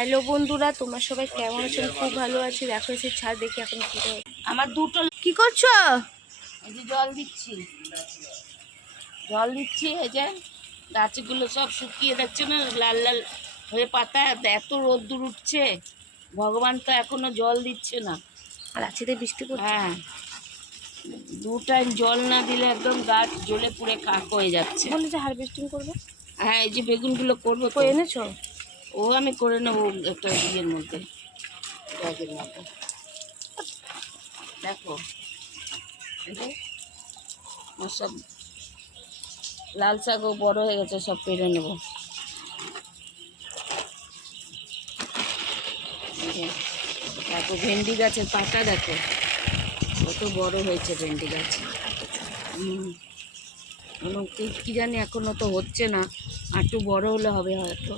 Hello বন্ধুরা, তোমরা সবাই কেমন আছো? খুব ভালো আছি। দেখো এসে ছাদ দেখি এখন কি করে। আমার দুটো কি করছো? এই যে জল দিচ্ছি এই যে গাছগুলো সব শুকিয়ে যাচ্ছে না, লাল লাল হয়ে পাতা, এত রোদ্দুর উঠছে। ভগবান তো এখনো জল দিচ্ছে না। আর রাঁচিতে বৃষ্টি পড়ছে। হ্যাঁ, 2 টাইম জল না দিলে একদম গাছ জ্বলে পুড়ে কাক হয়ে যাচ্ছে। বলে যে হারভেস্টিং করবে। হ্যাঁ, এই যে বেগুনগুলো করবো তো। এনেছো? ও আমি করে নেবো একটা ইয়ের মধ্যে, ব্যাগের মধ্যে। দেখো এই যে আমার সব লাল শাকও বড় হয়ে গেছে, সব পেরে নেব। দেখো ভেন্ডি গাছের পাতা দেখো কত বড় হয়েছে ভেন্ডি গাছ। কি জানি এখনো তো হচ্ছে না, আর একটু বড় হলে হবে হয়তো।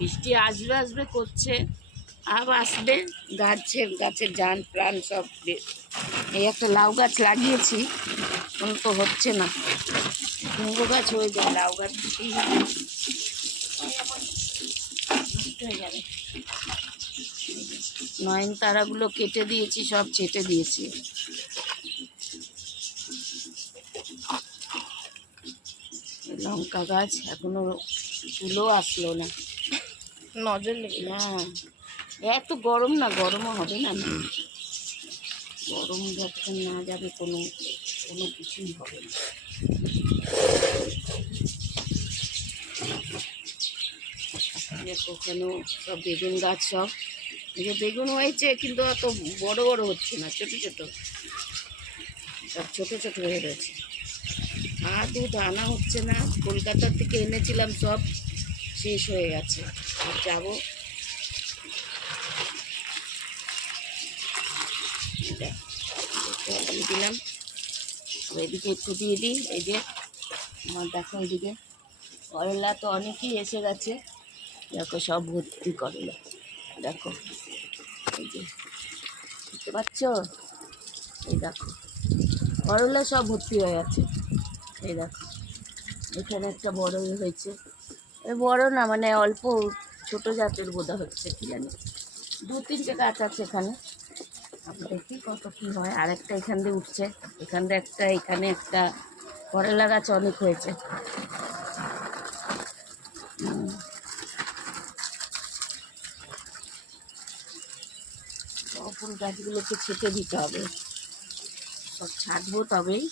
বৃষ্টি আসবে আসবে করছে, আবার আসবে। গাছের জান প্রাণ সব। এই একটা লাউ গাছ লাগিয়েছি, কোনো তো হচ্ছে না। কুমড়ো গাছ হয়ে যায়, লাউ গাছ নষ্ট হয়ে যাবে। নয়নতারাগুলো কেটে দিয়েছি, সব ছেটে দিয়েছি। লঙ্কা গাছ এখনো তুলো আসলো না, নজর লেগে না। এত গরম না, গরমও হবে না, গরম যখন না যাবে কোনো কিছুই হবে না। ওখানেও সব বেগুন গাছ, সব এই যে বেগুন হয়েছে, কিন্তু অত বড় বড় হচ্ছে না, ছোট ছোট, সব ছোট ছোট হয়ে রয়েছে। দুধ আনা হচ্ছে না, কলকাতার থেকে এনেছিলাম, সব শেষ হয়ে গেছে। যাবো, দিয়ে দিলাম, এদিকে একটু দিয়ে দিই। এই যে আমার দেখো এদিকে করলা তো অনেকই এসে গেছে, দেখো সব ভর্তি করলা। দেখো এই যে দেখতে পাচ্ছ, এই দেখো করলা সব ভর্তি হয়ে আছে। এই দেখো এখানে একটা বড় হয়েছে, বড় না মানে অল্প ছোট জাতের বোধা হচ্ছে, কি জানি। 2-3টে গাছ আছে এখানে, দেখি কত কি হয়। আর একটা এখান দিয়ে উঠছে, এখান দিয়ে একটা, এখানে একটা। করলা গাছ অনেক হয়েছে। ফুল গাছগুলোকে ছেটে দিতে হবে, সব ছাড়বো তবেই।